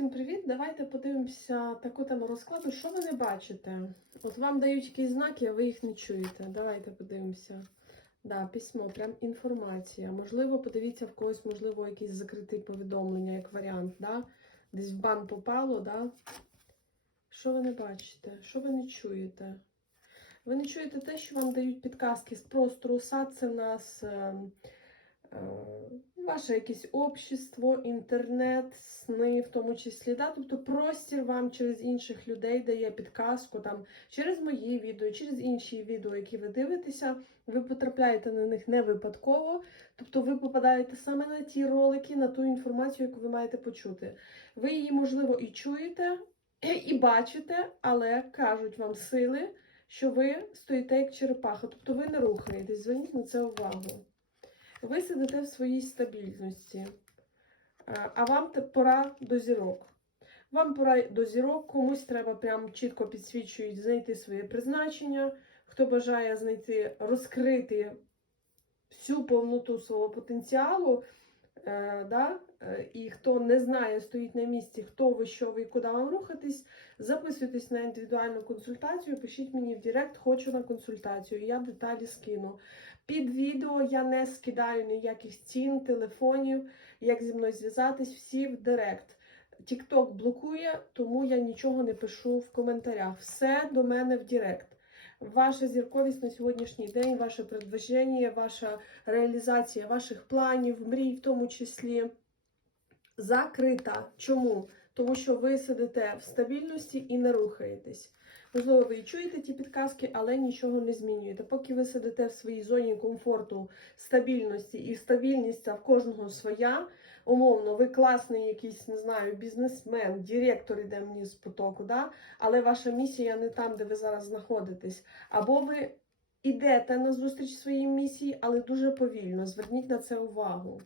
Всім привіт! Давайте подивимося таку тему розкладу. Що ви не бачите? От вам дають якісь знаки, а ви їх не чуєте. Давайте подивимося. Да, письмо, прям інформація. Можливо, подивіться в когось, можливо, якісь закриті повідомлення, як варіант. Да? Десь в бан попало, да? Що ви не бачите? Що ви не чуєте? Ви не чуєте те, що вам дають підказки з простору сад, це в нас. Е, е, Ваше якесь общество, інтернет, сни в тому числі. Да? Тобто простір вам через інших людей дає підказку, там, через мої відео, через інші відео, які ви дивитеся, ви потрапляєте на них не випадково. Тобто ви попадаєте саме на ті ролики, на ту інформацію, яку ви маєте почути. Ви її, можливо, і чуєте, і бачите, але кажуть вам сили, що ви стоїте як черепаха, тобто ви не рухаєтесь. Зверніть на це увагу. Ви сидите в своїй стабільності, Е, а вам пора до зірок. Вам пора до зірок, комусь треба прям чітко підсвічують знайти своє призначення. Хто бажає знайти, розкрити всю повноту свого потенціалу, е, да? е, і хто не знає, стоїть на місці, хто ви, що ви, і куди вам рухатись, записуйтесь на індивідуальну консультацію, пишіть мені в Директ, хочу на консультацію, я деталі скину. Під відео я не скидаю ніяких цін, телефонів, як зі мною зв'язатись, всі в Директ. TikTok блокує, тому я нічого не пишу в коментарях. Все до мене в Директ. Ваша зірковість на сьогоднішній день, ваше предвиження, ваша реалізація ваших планів, мрій, в тому числі, закрита. Чому? Тому що ви сидите в стабільності і не рухаєтесь. Можливо, ви і чуєте ті підказки, але нічого не змінюєте. Поки ви сидите в своїй зоні комфорту, стабільності і стабільність в кожного своя. Умовно, ви класний якийсь, не знаю, бізнесмен, директор іде мені з потоку, да? але ваша місія не там, де ви зараз знаходитесь. Або ви йдете на зустріч своїй місії, але дуже повільно. Зверніть на це увагу.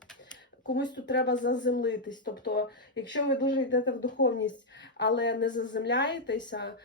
Комусь тут треба заземлитись. Тобто, якщо ви дуже йдете в духовність, але не заземляєтеся,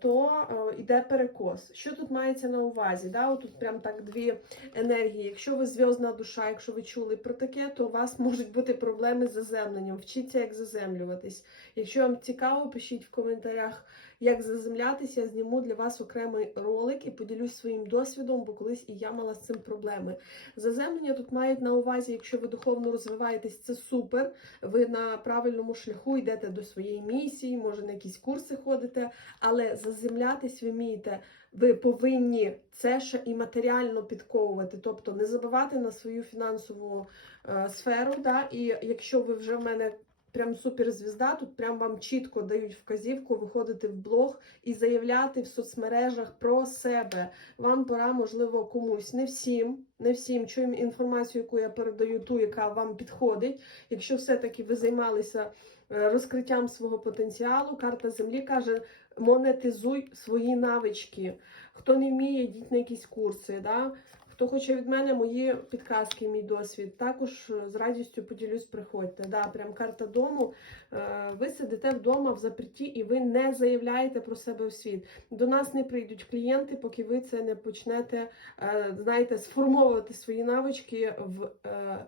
то е, йде перекос. Що тут мається на увазі? Да? Тут прям так дві енергії. Якщо ви зв'язна душа, якщо ви чули про таке, то у вас можуть бути проблеми з заземленням. Вчіться, як заземлюватись. Якщо вам цікаво, пишіть в коментарях, як заземлятися. Я зніму для вас окремий ролик і поділюсь своїм досвідом, бо колись і я мала з цим проблеми. Заземлення тут мають на увазі, якщо ви духовно розвиваєтесь, це супер. Ви на правильному шляху йдете до своєї місії, може на якісь курси ходите, але заземлятись ви вмієте. Ви повинні це ще і матеріально підковувати, тобто не забивати на свою фінансову е, сферу. Да? І якщо ви вже в мене прям суперзвізда, тут прям вам чітко дають вказівку виходити в блог і заявляти в соцмережах про себе. Вам пора, можливо, комусь, не всім, не всім чуємо інформацію, яку я передаю, ту, яка вам підходить. Якщо все-таки ви займалися е, розкриттям свого потенціалу, карта землі каже: монетизуй свої навички. Хто не вміє, йдіть на якісь курси. Да? Хто хоче від мене мої підказки, мій досвід, також е, з радістю поділюсь, приходьте. Да, прям карта дому. Е, Ви сидите вдома в заперті і ви не заявляєте про себе в світ. До нас не прийдуть клієнти, поки ви це не почнете, е, знаєте, сформовувати свої навички в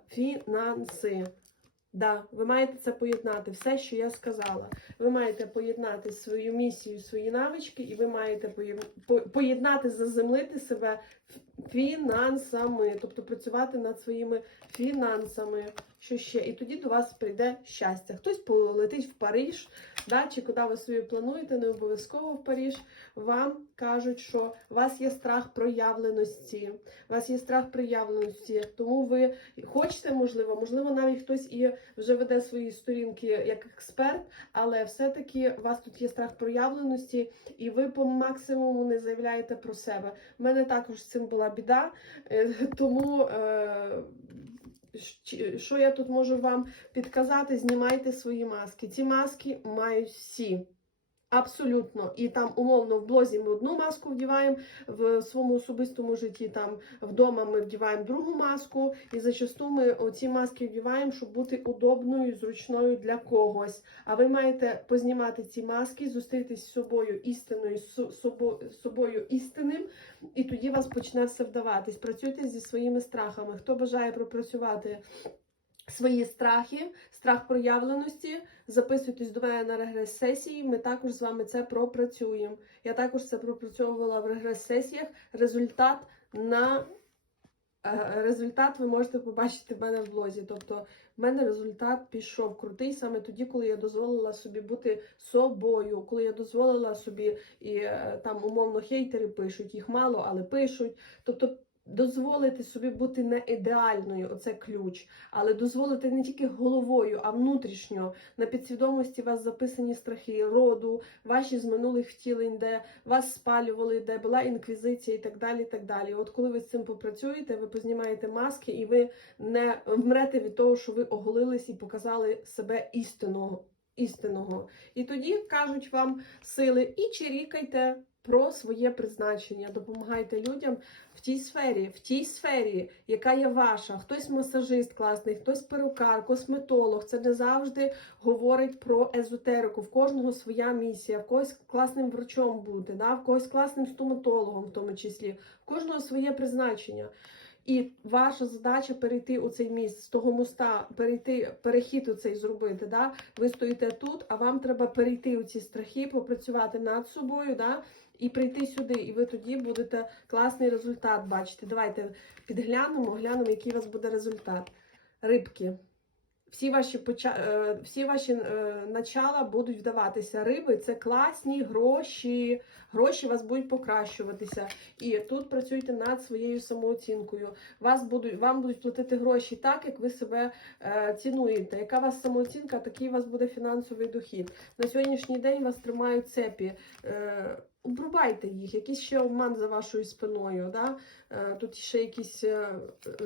фінанси. Да, ви маєте це поєднати, все, що я сказала. Ви маєте поєднати свою місію, свої навички, і ви маєте поєд- по- поєднати, заземлити себе фінансами, тобто працювати над своїми фінансами. Що ще? І тоді до вас прийде щастя. Хтось полетить в Париж, да, чи куди ви собі плануєте, не обов'язково в Париж. Вам кажуть, що у вас є страх проявленості. У вас є страх проявленості, тому ви хочете, можливо, можливо, навіть хтось і вже веде свої сторінки як експерт, але все-таки у вас тут є страх проявленості, і ви по максимуму не заявляєте про себе. У мене також з цим була біда, е, тому. е, Що я тут можу вам підказати? Знімайте свої маски. Ці маски мають всі. Абсолютно. І там, умовно, в блозі ми одну маску вдіваємо, в своєму особистому житті, там вдома ми вдіваємо другу маску, і зачасту ми оці маски вдіваємо, щоб бути удобною, зручною для когось. А ви маєте познімати ці маски, зустрітись з собою собо- з собою істинним, і тоді вас почне все вдаватись. Працюйте зі своїми страхами. Хто бажає пропрацювати свої страхи, страх проявленості. Записуйтесь до мене на регрес-сесії. Ми також з вами це пропрацюємо. Я також це пропрацьовувала в регрес-сесіях. Результат на е, результат ви можете побачити в мене в блозі. Тобто, в мене результат пішов крутий саме тоді, коли я дозволила собі бути собою, коли я дозволила собі і е, там умовно хейтери пишуть, їх мало, але пишуть. Тобто. Дозволити собі бути не ідеальною, оце ключ, але дозволити не тільки головою, а внутрішньо на підсвідомості вас записані страхи роду, ваші з минулих втілень, де вас спалювали, де була інквізиція і так далі. і так далі. От коли ви з цим попрацюєте, ви познімаєте маски і ви не вмрете від того, що ви оголились і показали себе істинного. істинного. І тоді кажуть вам сили і чирікайте про своє призначення, допомагайте людям в тій сфері, в тій сфері, яка є ваша. Хтось масажист класний, хтось перукар, косметолог. Це не завжди говорить про езотерику. В кожного своя місія, в когось класним врачом бути, да? в когось класним стоматологом, в тому числі, в кожного своє призначення. І ваша задача перейти у цей міст, з того моста, перейти, перехід у цей зробити. Да? Ви стоїте тут, а вам треба перейти у ці страхи, попрацювати над собою, да? І прийти сюди. І ви тоді будете класний результат бачити. Давайте підглянемо, глянемо, який у вас буде результат. Рибки. Всі ваші поча... е, всі ваші е, начала будуть вдаватися. Риби це класні гроші. Гроші у вас будуть покращуватися. І тут працюйте над своєю самооцінкою. Вас будуть, вам будуть платити гроші так, як ви себе е, цінуєте. Яка у вас самооцінка, такий у вас буде фінансовий дохід. На сьогоднішній день вас тримають цепі. Е, Обрубайте їх, якийсь ще обман за вашою спиною. Да? Е, Тут ще якісь е,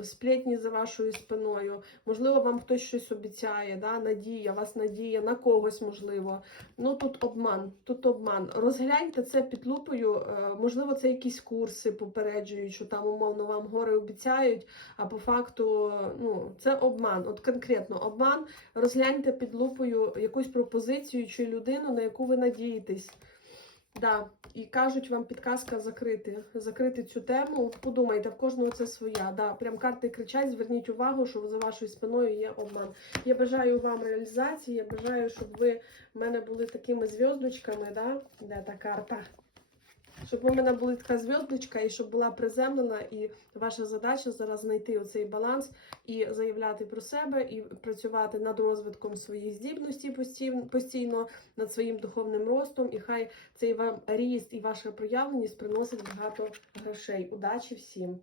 сплетні за вашою спиною. Можливо, вам хтось щось обіцяє, да? надія, вас надія на когось, можливо. Ну тут обман, тут обман. Розгляньте це під лупою. е, Можливо, це якісь курси попереджують, що там умовно вам гори обіцяють, а по факту ну, це обман. От конкретно обман. Розгляньте під лупою якусь пропозицію чи людину, на яку ви надієтесь. Да, і кажуть вам підказка закрити, закрити цю тему. Подумайте, в кожного це своя. Да, прям карти кричать, зверніть увагу, що за вашою спиною є обман. Я бажаю вам реалізації, я бажаю, щоб ви в мене були такими зв'язочками, да? де та карта? Щоб у мене була така зв'язочка і щоб була приземлена, і ваша задача зараз знайти оцей баланс і заявляти про себе, і працювати над розвитком своїх здібностей постійно, над своїм духовним ростом. І хай цей вам ріст і ваша проявленість приносить багато грошей. Удачі всім!